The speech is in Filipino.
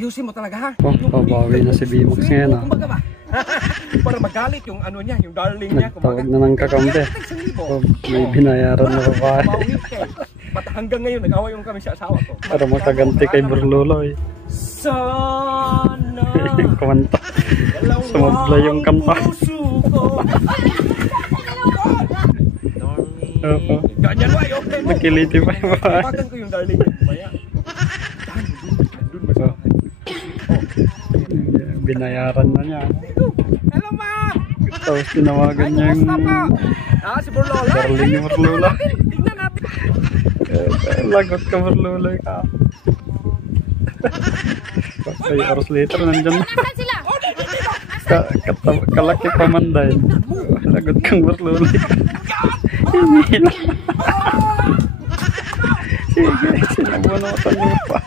ayusin mo talaga ha. Oh, pabawi na si Bimox ngayon ah. Kumbaga ba? Para magalit yung ano niya, yung darling niya. Nagtawag na ng kakampi. Oh, may binayaran na babae. Ba't hanggang ngayon nag-away yung kami sa asawa ko. Para makaganti kay Burlolo eh. Sana Kumanta. Sumabla yung kanta. Ganyan ba yun? Nakiliti pa yung babae. Tawagan ko yung darling niya. Maya. Binayaran na niya. Hello ma! Tapos tinawagan niya yung Si Burlolo. darling ni Burlolo. Tingnan natin. Lagot ka Burlolo ka. Ay, hours later nandyan na. Kalaki pa man dahil. Lagot kang Burlolo ka. Hindi lang. Sige, sinabunutan mo pa.